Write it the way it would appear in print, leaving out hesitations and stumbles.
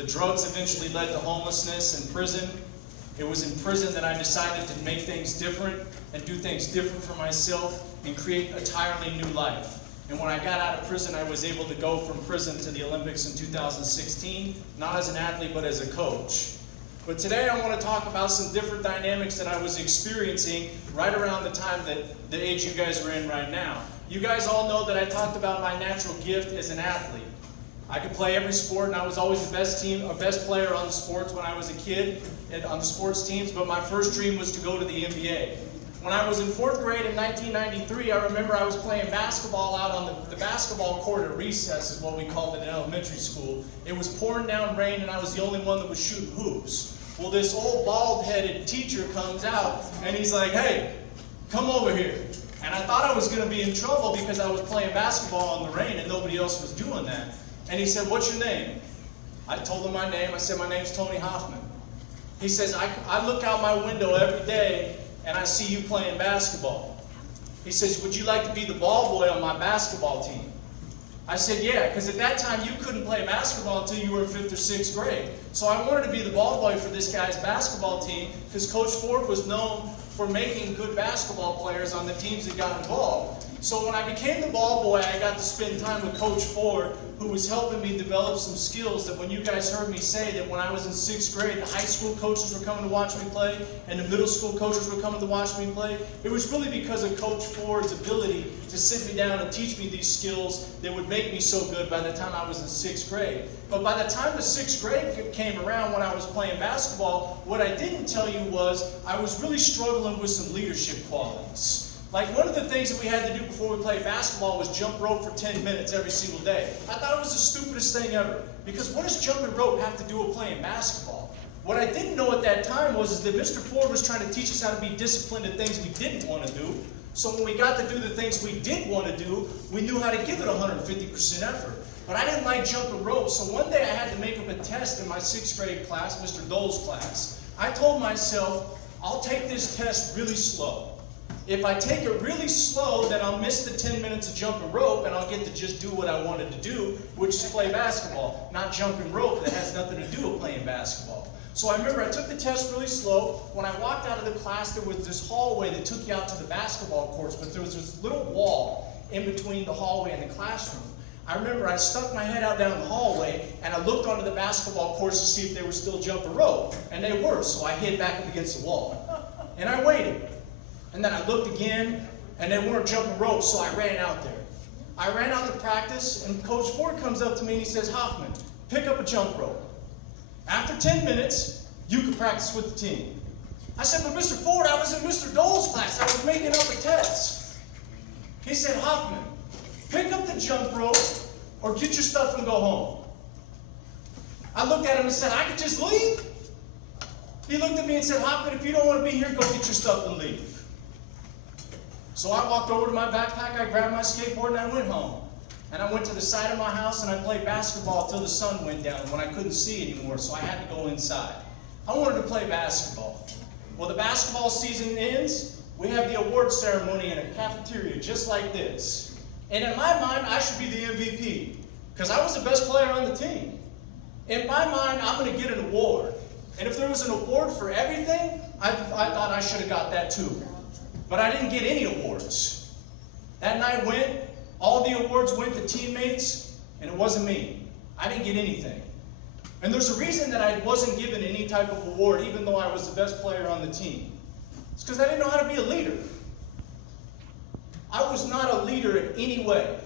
The drugs eventually led to homelessness and prison. It was in prison that I decided to make things different and do things different for myself and create an entirely new life. And when I got out of prison, I was able to go from prison to the Olympics in 2016, not as an athlete, but as a coach. But today I want to talk about some different dynamics that I was experiencing right around the time that the age you guys are in right now. You guys all know that I talked about my natural gift as an athlete. I could play every sport, and I was always the best player on the sports when I was a kid and on the sports teams, but my first dream was to go to the NBA. When I was in 4th grade in 1993, I remember I was playing basketball out on the basketball court at recess, is what we called it in elementary school. It was pouring down rain, and I was the only one that was shooting hoops. Well, this old bald-headed teacher comes out, and he's like, "Hey, come over here." And I thought I was going to be in trouble because I was playing basketball in the rain and nobody else was doing that. And he said, "What's your name?" I told him my name. I said, "My name's Tony Hoffman." He says, I look out my window every day and I see you playing basketball. He says, "Would you like to be the ball boy on my basketball team?" I said, "Yeah," because at that time you couldn't play basketball until you were in 5th or 6th grade. So I wanted to be the ball boy for this guy's basketball team because Coach Ford was known for making good basketball players on the teams that got involved. So when I became the ball boy, I got to spend time with Coach Ford, who was helping me develop some skills that when you guys heard me say that when I was in 6th grade, the high school coaches were coming to watch me play and the middle school coaches were coming to watch me play, it was really because of Coach Ford's ability to sit me down and teach me these skills that would make me so good by the time I was in 6th grade. But by the time the 6th grade came around when I was playing basketball, what I didn't tell you was I was really struggling with some leadership qualities. Like one of the things that we had to do before we played basketball was jump rope for 10 minutes every single day. I thought it was the stupidest thing ever. Because what does jumping rope have to do with playing basketball? What I didn't know at that time was that Mr. Ford was trying to teach us how to be disciplined at things we didn't want to do. So when we got to do the things we did want to do, we knew how to give it 150% effort. But I didn't like jumping rope, so one day I had to make up a test in my 6th grade class, Mr. Dole's class. I told myself, I'll take this test really slow. If I take it really slow, then I'll miss the 10 minutes of jumping rope and I'll get to just do what I wanted to do, which is play basketball, not jumping rope that has nothing to do with playing basketball. So I remember I took the test really slow. When I walked out of the class, there was this hallway that took you out to the basketball courts, but there was this little wall in between the hallway and the classroom. I remember I stuck my head out down the hallway and I looked onto the basketball courts to see if they were still jumping rope, and they were, so I hid back up against the wall. And I waited. And then I looked again, and they weren't jumping rope, so I ran out there. I ran out to practice, and Coach Ford comes up to me and he says, "Hoffman, pick up a jump rope. After 10 minutes, you can practice with the team." I said, "But Mr. Ford, I was in Mr. Dole's class. I was making up a test." He said, "Hoffman, pick up the jump rope or get your stuff and go home." I looked at him and said, "I could just leave?" He looked at me and said, "Hoffman, if you don't want to be here, go get your stuff and leave." So I walked over to my backpack, I grabbed my skateboard, and I went home. And I went to the side of my house and I played basketball until the sun went down when I couldn't see anymore, so I had to go inside. I wanted to play basketball. Well, the basketball season ends, we have the award ceremony in a cafeteria just like this. And in my mind, I should be the MVP, because I was the best player on the team. In my mind, I'm going to get an award. And if there was an award for everything, I thought I should have got that too. But I didn't get any awards. That night all the awards went to teammates, and it wasn't me. I didn't get anything. And there's a reason that I wasn't given any type of award, even though I was the best player on the team. It's because I didn't know how to be a leader. I was not a leader in any way.